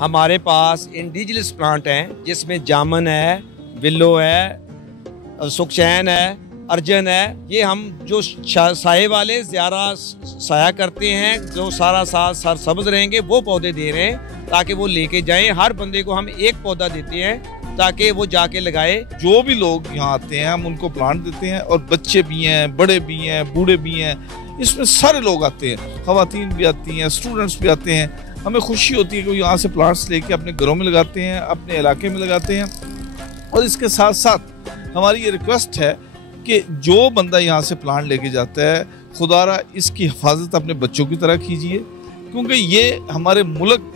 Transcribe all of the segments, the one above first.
हमारे पास indigenous plant हैं जिसमें जामन है, विल्लो है, सुखचैन है, अर्जन है। ये हम जो साए वाले ज़्यादा साया करते हैं, जो सारा साल सरसब्ज रहेंगे, वो पौधे दे रहे हैं ताकि वो लेके जाएं। हर बंदे को हम एक पौधा देते हैं ताकि वो जाके लगाए। जो भी लोग यहाँ आते हैं हम उनको प्लांट देते हैं, और बच्चे भी हैं, बड़े भी हैं, बूढ़े भी हैं, इसमें सारे लोग आते हैं, खवातीन भी आती हैं, स्टूडेंट्स भी आते हैं। हमें खुशी होती है कि वो यहाँ से प्लांट्स लेके अपने घरों में लगाते हैं, अपने इलाके में लगाते हैं। और इसके साथ साथ हमारी ये रिक्वेस्ट है कि जो बंदा यहाँ से प्लांट लेके जाता है, खुदारा इसकी हिफाजत अपने बच्चों की तरह कीजिए, क्योंकि ये हमारे मुल्क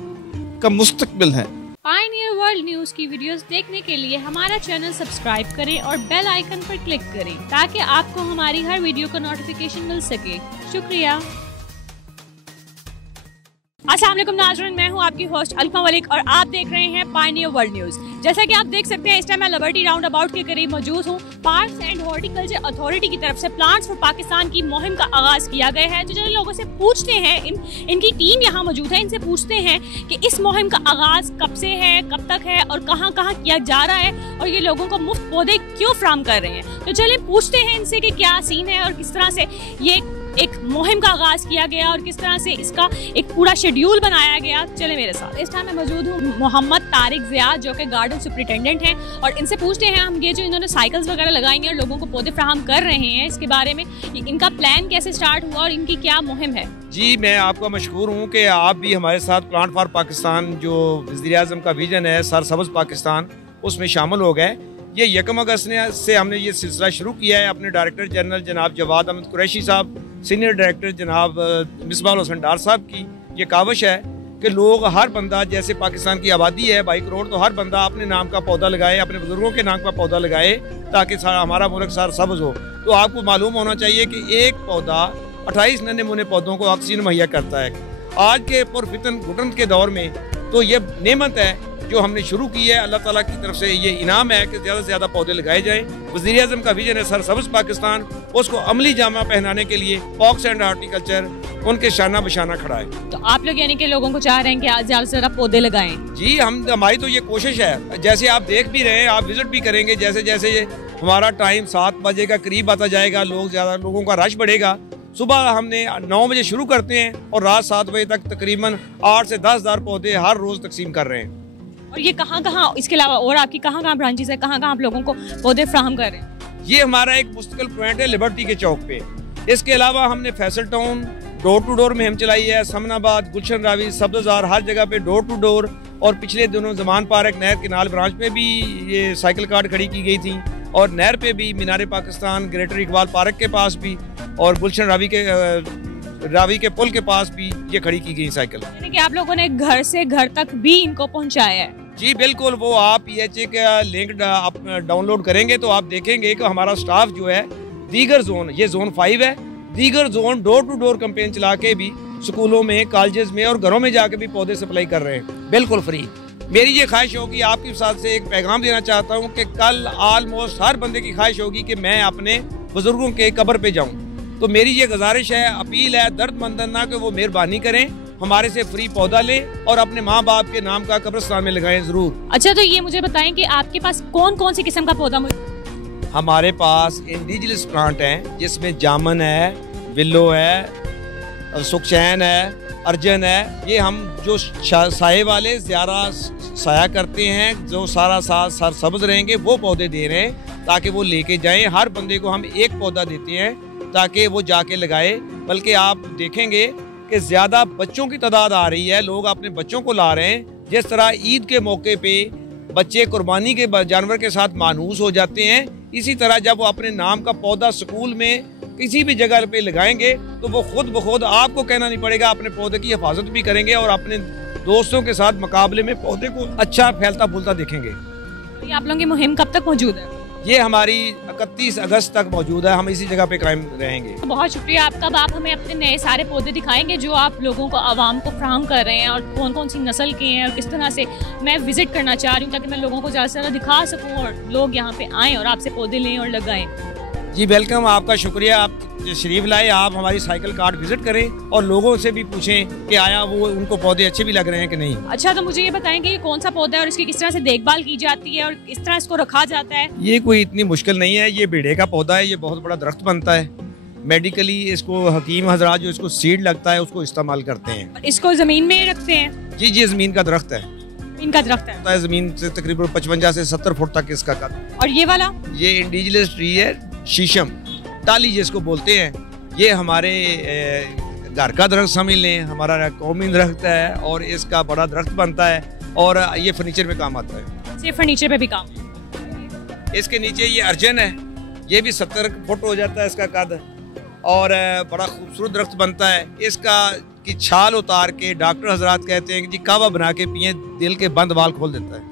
का मुस्तकबिल है। पायनियर वर्ल्ड न्यूज़ की वीडियोस देखने के लिए हमारा चैनल सब्सक्राइब करें और बेल आइकन पर क्लिक करें ताकि आपको हमारी हर वीडियो का नोटिफिकेशन मिल सके। शुक्रिया। अस्सलाम वालेकुम नाज़रीन, मैं हूं आपकी होस्ट अल्फा मलिक और आप देख रहे हैं पायनियर वर्ल्ड न्यूज़। जैसा कि आप देख सकते हैं, इस टाइम मैं लिबर्टी राउंड अबाउट के करीब मौजूद हूं। पार्क्स एंड हॉर्टिकल्चर अथॉरिटी की तरफ से प्लांट्स फॉर पाकिस्तान की मुहिम का आगाज़ किया गया है। तो जो लोगों से पूछते हैं, इनकी टीम यहाँ मौजूद है, इनसे पूछते हैं कि इस मुहिम का आगाज़ कब से है, कब तक है और कहाँ कहाँ किया जा रहा है, और ये लोगों को मुफ्त पौधे क्यों फ्राहम कर रहे हैं। तो चलिए पूछते हैं इनसे कि क्या सीन है और किस तरह से ये एक मुहिम का आगाज़ किया गया और किस तरह से इसका एक पूरा शेड्यूल बनाया गया। चले मेरे साथ। इस टाइम मैं मौजूद हूँ मोहम्मद तारिक ज़िया, जो कि गार्डन सुपरिटेंडेंट हैं, और इनसे पूछते हैं हम ये जो इन्होंने साइकिल्स वगैरह लगाई हैं और लोगों को पौधे फ्राहम कर रहे हैं, इसके बारे में इनका प्लान कैसे स्टार्ट हुआ और इनकी क्या मुहिम है। जी, मैं आपका मशकूर हूँ कि आप भी हमारे साथ प्लांट फॉर पाकिस्तान जो वज़ीर-ए-आज़म का विजन है सरसब्ज़ पाकिस्तान, उसमें शामिल हो गए। ये 1 अगस्त से हमने ये सिलसिला शुरू किया है। अपने डायरेक्टर जनरल जनाब जवाद अहमद कुरैशी साहब, सीनियर डायरेक्टर जनाब मिसबाह हुसैन डार साहब की ये काविश है कि लोग, हर बंदा, जैसे पाकिस्तान की आबादी है 22 करोड़, तो हर बंदा अपने नाम का पौधा लगाए, अपने बुजुर्गों के नाम का पौधा लगाए ताकि हमारा मुल्क सरसब्ज हो। तो आपको मालूम होना चाहिए कि एक पौधा 28 नन्हे मुन्ने पौधों को ऑक्सीजन मुहैया करता है। आज के पुरफितन घुटन के दौर में तो ये नेमत है जो हमने शुरू की है। अल्लाह ताला की तरफ से ये इनाम है कि ज़्यादा से ज़्यादा पौधे लगाए जाएं। वज़ीर-ए-आज़म का विजन है सरसब्ज़ पाकिस्तान, उसको अमली जामा पहनाने के लिए पॉक्स एंड हॉर्टिकल्चर उनके शाना बशाना खड़ा है। तो आप लोग यानी कि लोगों को चाह रहे हैं कि ज़्यादा से ज़्यादा पौधे लगाएं। जी, हमारी तो ये कोशिश है। जैसे आप देख भी रहे हैं, आप विजिट भी करेंगे, जैसे जैसे हमारा टाइम 7 बजे का करीब आता जाएगा, लोगों का रश बढ़ेगा। सुबह हमने 9 बजे शुरू करते हैं और रात 7 बजे तक तकरीबन 8 से 10,000 पौधे हर रोज़ तकसीम कर रहे हैं। और ये कहाँ, इसके अलावा और आपकी कहाँ ब्रांचेस है, कहाँ आप लोगों को पौधे फ्राहम कर रहे हैं। ये हमारा एक मुस्तकिल पॉइंट है लिबर्टी के चौक पे। इसके अलावा हमने Faisal town door to door में हम चलाई है, समनाबाद, गुलशन रावी, सब्ज़ार, हर जगह पे डोर टू डोर। और पिछले दिनों जमान पार्क नहर किनाल ब्रांच पे भी ये साइकिल कार्ड खड़ी की गई थी, और नहर पे भी मीनार पाकिस्तान, ग्रेटर इकबाल पार्क के पास भी, और गुलशन रावी के पुल के पास भी ये खड़ी की गई साइकिल। यानी कि आप लोगों ने घर से घर तक भी इनको पहुंचाया है। जी बिल्कुल, वो आप PHA का लिंक आप डाउनलोड करेंगे तो आप देखेंगे कि हमारा स्टाफ जो है दीगर जोन, ये जोन 5 है, दीगर zone door to door campaign चला के भी स्कूलों में, कॉलेजेस में और घरों में जाके भी पौधे सप्लाई कर रहे हैं, बिल्कुल फ्री। मेरी ये ख्वाहिश होगी, आपके साथ से एक पैगाम देना चाहता हूँ कि कल ऑलमोस्ट हर बंदे की ख्वाहिश होगी कि मैं अपने बुजुर्गों के कब्र पे जाऊँ। तो मेरी ये गुजारिश है, अपील है दर्दमंदना कि वो मेहरबानी करें, हमारे से फ्री पौधा लें और अपने माँ बाप के नाम का कब्रिस्तान में लगाएं जरूर। अच्छा, तो ये मुझे बताएं कि आपके पास कौन कौन सी किस्म का पौधा मौजूद? हमारे पास इंडिजिनस प्लांट हैं जिसमें जामन है, विल्लो है, सुखचैन है, अर्जन है। ये हम जो साए वाले ज़्यादा साया करते हैं, जो सारा साल सरसब्ज रहेंगे, वो पौधे दे रहे हैं ताकि वो लेके जाएं। हर बंदे को हम एक पौधा देते हैं ताकि वो जाके लगाए। बल्कि आप देखेंगे कि ज़्यादा बच्चों की तादाद आ रही है, लोग अपने बच्चों को ला रहे हैं। जिस तरह ईद के मौके पे बच्चे कुर्बानी के जानवर के साथ मानूस हो जाते हैं, इसी तरह जब वो अपने नाम का पौधा स्कूल में किसी भी जगह पे लगाएंगे तो वो खुद ब खुद, आपको कहना नहीं पड़ेगा, अपने पौधे की हिफाजत भी करेंगे और अपने दोस्तों के साथ मुकाबले में पौधे को अच्छा फैलता फूलता देखेंगे। ये आप लोगों की मुहिम कब तक मौजूद है? ये हमारी 31 अगस्त तक मौजूद है, हम इसी जगह पे कायम रहेंगे। बहुत शुक्रिया आपका। आप हमें अपने नए सारे पौधे दिखाएंगे जो आप लोगों को, आवाम को फ्राहम कर रहे हैं, और कौन कौन सी नस्ल के हैं और किस तरह से मैं विजिट करना चाह रही हूँ ताकि मैं लोगों को ज़्यादा से ज़्यादा दिखा सकूँ और लोग यहाँ पे आएँ और आपसे पौधे लें और लगाएं। जी वेलकम, आपका शुक्रिया, आप शरीफ लाए। आप हमारी साइकिल कार्ट विजिट करें और लोगों से भी पूछें कि आया वो उनको पौधे अच्छे भी लग रहे हैं कि नहीं। अच्छा, तो मुझे ये बताएंगे ये कौन सा पौधा है और इसकी किस तरह से देखभाल की जाती है और किस तरह इसको रखा जाता है? ये कोई इतनी मुश्किल नहीं है। ये बेड़े का पौधा है, ये बहुत बड़ा दरख्त बनता है। मेडिकली इसको हकीम हजरात जो इसको सीड लगता है उसको इस्तेमाल करते हैं। इसको जमीन में रखते हैं? जी जी, जमीन का दरख्त है। इनका दरख्त है जमीन से तकरीबन 55 से 70 फुट तक इसका कद। और ये वाला? ये इंडिजिनस ट्री है, शीशम टाली जिसको बोलते हैं। ये हमारे घर का दरख्त समझ लें, हमारा कौमी दरख्त है और इसका बड़ा दरख्त बनता है और ये फर्नीचर में काम आता है। ये फर्नीचर पे भी काम। इसके नीचे ये अर्जन है, ये भी 70 फुट हो जाता है इसका कद और बड़ा खूबसूरत दरख्त बनता है। इसका की छाल उतार के डॉक्टर हजरात कहते हैं कि जी कावा बना के पिए, दिल के बंद बाल खोल देता है।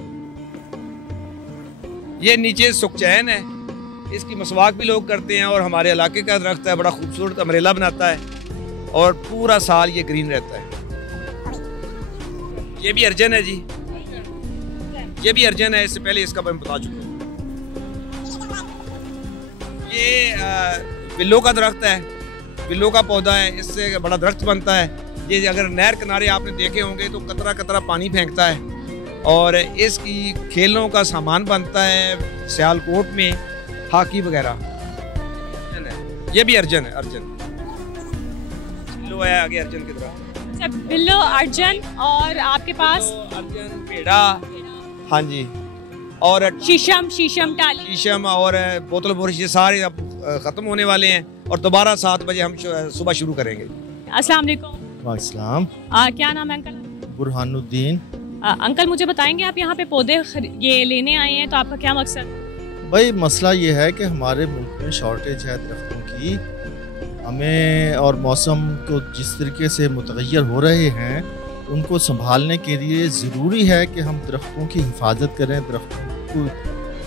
ये नीचे सुखचैन है, इसकी मसवाक भी लोग करते हैं और हमारे इलाके का दरख्त है, बड़ा खूबसूरत अमरेला बनाता है और पूरा साल ये ग्रीन रहता है। ये भी अर्जन है जी, ये भी अर्जन है, इससे पहले इसका मैं बता चुका हूँ। ये बिल्लो का दरख्त है, बिल्लो का पौधा है, इससे बड़ा दरख्त बनता है। ये अगर नहर किनारे आपने देखे होंगे तो कतरा कतरा पानी फेंकता है और इसकी खेलों का सामान बनता है सियालकोट में, हॉकी वगैरह। ये भी अर्जन है, अर्जन बिल्लो है आगे अर्जन की तरह। अच्छा, बिल्लो, अर्जन और आपके पास अर्जन, पेड़ा, हाँ जी, और शीशम, शीशम टाली, शीशम और बोतल बोरिश, ये सारे अब खत्म होने वाले हैं और दोबारा 7 बजे हम सुबह शुरू करेंगे। अस्सलाम वालेकुम। वालेकुम। क्या नाम है अंकल? बुरहानुद्दीन। अंकल मुझे बताएंगे आप यहाँ पे पौधे ये लेने आए हैं तो आपका क्या मकसद? भाई मसला ये है कि हमारे मुल्क में शॉर्टेज है दरख्तों की। हमें और मौसम को जिस तरीके से मुतग़य्यर हो रहे हैं उनको संभालने के लिए ज़रूरी है कि हम दरख्तों की हिफाजत करें, दरख्तों को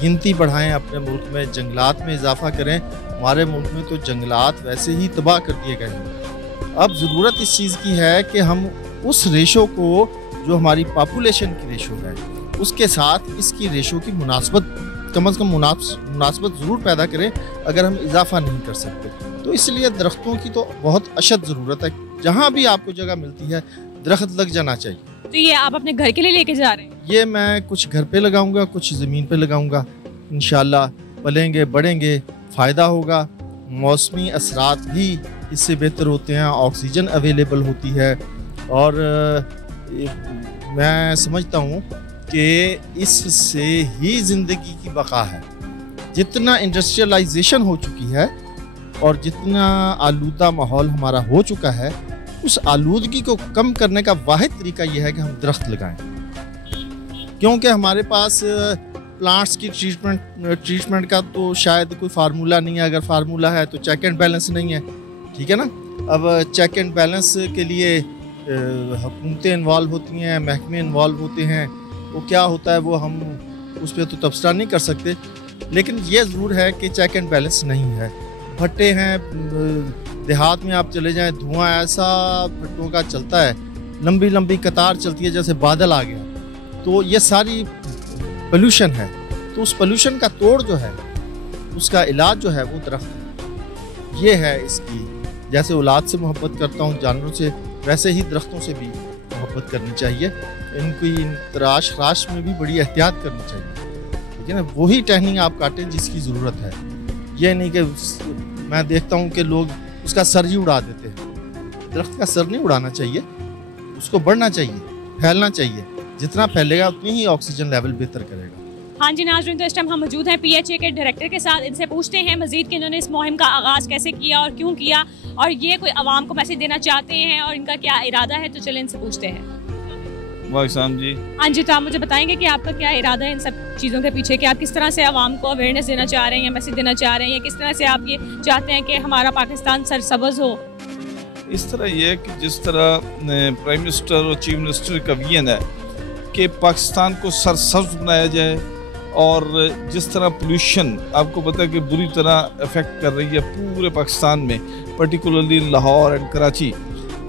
गिनती बढ़ाएं, अपने मुल्क में जंगलात में इजाफ़ा करें। हमारे मुल्क में तो जंगलात वैसे ही तबाह कर दिए गए हैं। अब ज़रूरत इस चीज़ की है कि हम उस रेशो को, जो हमारी पॉपुलेशन की रेशो है, उसके साथ इसकी रेशो की मुनासबत, कम अज़ कम मुनासबत ज़रूर पैदा करें अगर हम इजाफ़ा नहीं कर सकते। तो इसलिए दरख्तों की तो बहुत अशद ज़रूरत है। जहाँ भी आपको जगह मिलती है दरख्त लग जाना चाहिए। तो ये आप अपने घर के लिए लेके जा रहे हैं? ये मैं कुछ घर पे लगाऊंगा, कुछ ज़मीन पे लगाऊंगा। इंशाल्लाह पलेंगे, बढ़ेंगे, फ़ायदा होगा। मौसमी असरात भी इससे बेहतर होते हैं, ऑक्सीजन अवेलेबल होती है और मैं समझता हूँ कि इससे ही ज़िंदगी की बका है। जितना इंडस्ट्रियलाइजेशन हो चुकी है और जितना आलूदा माहौल हमारा हो चुका है, उस आलूदगी को कम करने का वाहिद तरीका यह है कि हम दरख्त लगाएं। क्योंकि हमारे पास प्लांट्स की ट्रीटमेंट का तो शायद कोई फार्मूला नहीं है। अगर फार्मूला है तो चेक एंड बैलेंस नहीं है, ठीक है ना। अब चेक एंड बैलेंस के लिए हुकूमतें इन्वॉल्व होती हैं, महकमे इन्वॉल्व होते हैं। वो क्या होता है वो हम उस पर तो तबसरा नहीं कर सकते, लेकिन ये ज़रूर है कि चेक एंड बैलेंस नहीं है। भट्टे हैं, देहात में आप चले जाएं, धुआं ऐसा भट्टों का चलता है, लंबी लंबी कतार चलती है जैसे बादल आ गया। तो ये सारी पोल्यूशन है। तो उस पोल्यूशन का तोड़ जो है, उसका इलाज जो है वो दरख्त। ये है इसकी, जैसे औलाद से मोहब्बत करता हूँ जानवरों से, वैसे ही दरख्तों से भी मोहब्बत करनी चाहिए। इनकी तराश खराश में भी बड़ी एहतियात करनी चाहिए, ठीक है ना। वही टहनी आप काटें जिसकी ज़रूरत है। ये नहीं कि मैं देखता हूँ कि लोग उसका सर ही उड़ा देते हैं। दरख्त का सर नहीं उड़ाना चाहिए, उसको बढ़ना चाहिए, फैलना चाहिए। जितना फैलेगा उतनी ही ऑक्सीजन लेवल बेहतर करेगा। हाँ जी नाज़रीन, तो इस टाइम हम मौजूद हैं PHA के डायरेक्टर के साथ। इनसे पूछते हैं मजीद कि इन्होंने इस मुहिम का आगाज़ कैसे किया और क्यों किया, और ये कोई आवाम को मैसेज देना चाहते हैं और इनका क्या इरादा है। तो चलें इनसे पूछते हैं। वालेकुम जी। हाँ जी, तो आप मुझे बताएंगे कि आपका क्या इरादा है इन सब चीज़ों के पीछे, कि आप किस तरह से आवाम को अवेयरनेस देना चाह रहे हैं या मैसेज देना चाह रहे हैं, या किस तरह से आप ये चाहते हैं कि हमारा पाकिस्तान सरसब्ज़ हो? इस तरह यह है कि जिस तरह प्राइम मिनिस्टर और चीफ मिनिस्टर का विजन है कि पाकिस्तान को सरसब्ज़ बनाया जाए, और जिस तरह पोल्यूशन आपको पता है कि बुरी तरह अफेक्ट कर रही है पूरे पाकिस्तान में, पर्टिकुलरली लाहौर एंड कराची,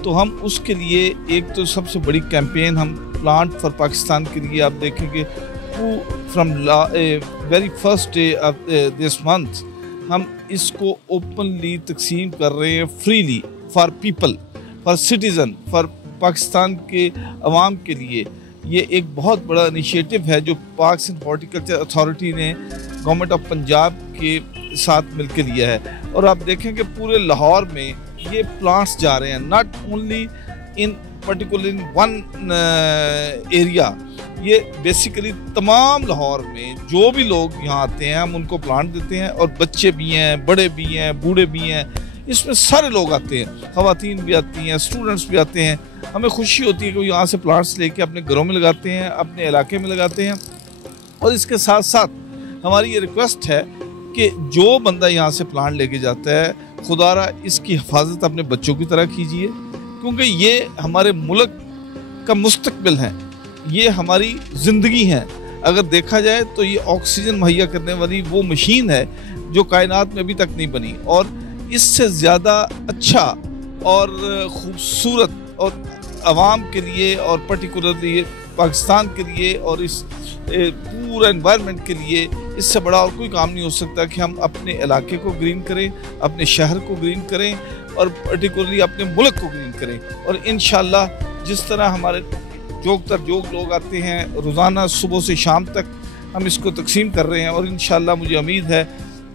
तो हम उसके लिए एक तो सबसे बड़ी कैंपेन हम प्लांट फॉर पाकिस्तान के लिए, आप देखेंगे from very first day of this month हम इसको ओपनली तकसीम कर रहे हैं, freely, for people, for citizen, for Pakistan के अवाम के लिए। ये एक बहुत बड़ा इनिशिएटिव है जो पार्क्स एंड हॉर्टिकल्चर अथॉरिटी ने गवर्नमेंट ऑफ पंजाब के साथ मिलकर लिया है। और आप देखें कि पूरे लाहौर में ये प्लांट्स जा रहे हैं, not only in particular in one area, ये बेसिकली तमाम लाहौर में जो भी लोग यहाँ आते हैं हम उनको प्लांट देते हैं, और बच्चे भी हैं, बड़े भी हैं, बूढ़े भी हैं, इसमें सारे लोग आते हैं, ख़वातीन भी आती हैं, स्टूडेंट्स भी आते हैं। हमें खुशी होती है कि वो यहाँ से प्लांट्स लेके अपने घरों में लगाते हैं, अपने इलाके में लगाते हैं। और इसके साथ साथ हमारी ये रिक्वेस्ट है कि जो बंदा यहाँ से प्लांट लेके जाता है, खुदारा इसकी हिफाजत अपने बच्चों की तरह कीजिए, क्योंकि ये हमारे मुल्क का मुस्तकबिल है, ये हमारी ज़िंदगी है। अगर देखा जाए तो ये ऑक्सीजन मुहैया करने वाली वो मशीन है जो कायनात में अभी तक नहीं बनी, और इससे ज़्यादा अच्छा और ख़ूबसूरत और आवाम के लिए और पर्टिकुलरली पाकिस्तान के लिए और इस पूरा एनवायरनमेंट के लिए इससे बड़ा और कोई काम नहीं हो सकता कि हम अपने इलाके को ग्रीन करें, अपने शहर को ग्रीन करें और पर्टिकुलरली अपने मुल्क को ग्रीन करें। और इंशाल्लाह जिस तरह हमारे जोग लोग आते हैं रोज़ाना सुबह से शाम तक हम इसको तकसीम कर रहे हैं, और इंशाल्लाह मुझे उम्मीद है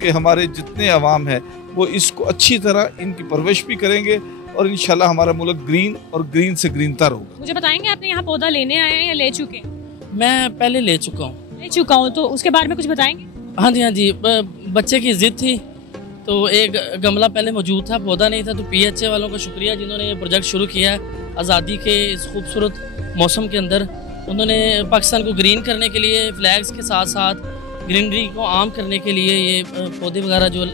कि हमारे जितने अवाम हैं वो इसको अच्छी तरह इनकी परवरिश भी करेंगे, और इंशाल्लाह हमारा मुल्क ग्रीन और ग्रीन से ग्रीन तर होगा। मुझे बताएंगे आपने यहाँ पौधा लेने आए हैं या ले चुके? मैं पहले ले चुका हूँ। तो उसके बारे में कुछ बताएंगे? हाँ जी, बच्चे की जिद थी तो एक गमला पहले मौजूद था, पौधा नहीं था, तो PHA वालों का शुक्रिया जिन्होंने ये प्रोजेक्ट शुरू किया है आज़ादी के इस खूबसूरत मौसम के अंदर। उन्होंने पाकिस्तान को ग्रीन करने के लिए फ्लैग्स के साथ साथ ग्रीनरी को आम करने के लिए ये पौधे वगैरह जो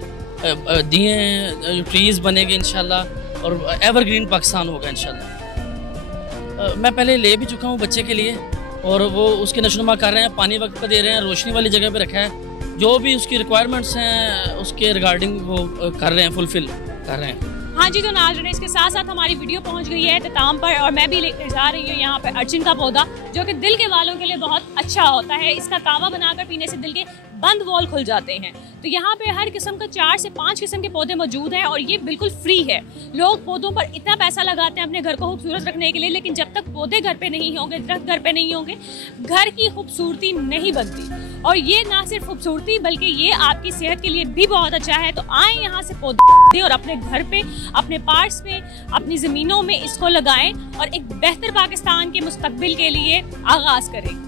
दिए हैं, ट्रीज़ बनेंगे इंशाल्लाह, और एवरग्रीन पाकिस्तान होगा इंशाल्लाह। मैं पहले ले भी चुका हूँ बच्चे के लिए, और वो उसके नशोनुमा कर रहे हैं, पानी वक्त पर दे रहे हैं, रोशनी वाली जगह पे रखा है, जो भी उसकी रिक्वायरमेंट्स हैं उसके रिगार्डिंग वो कर रहे हैं, फुलफिल कर रहे हैं। हाँ जी, तो नाज़रीन इसके साथ साथ हमारी वीडियो पहुंच गई है इख्तिताम पर, और मैं भी लेकर जा रही हूँ यहाँ पर अर्चिन का पौधा, जो कि दिल के वालों के लिए बहुत अच्छा होता है। इसका कावा बनाकर पीने से दिल के बंद वॉल खुल जाते हैं। तो यहाँ पे हर किस्म का 4 से 5 किस्म के पौधे मौजूद हैं, और ये बिल्कुल फ्री है। लोग पौधों पर इतना पैसा लगाते हैं अपने घर को खूबसूरत रखने के लिए, लेकिन जब तक पौधे घर पे नहीं होंगे, दरख्त घर पे नहीं होंगे, घर की खूबसूरती नहीं बनती। और ये ना सिर्फ खूबसूरती बल्कि ये आपकी सेहत के लिए भी बहुत अच्छा है। तो आए यहाँ से पौधे और अपने घर पे, अपने पार्क्स में, अपनी ज़मीनों में इसको लगाएं और एक बेहतर पाकिस्तान के मुस्तकबिल के लिए आगाज़ करें।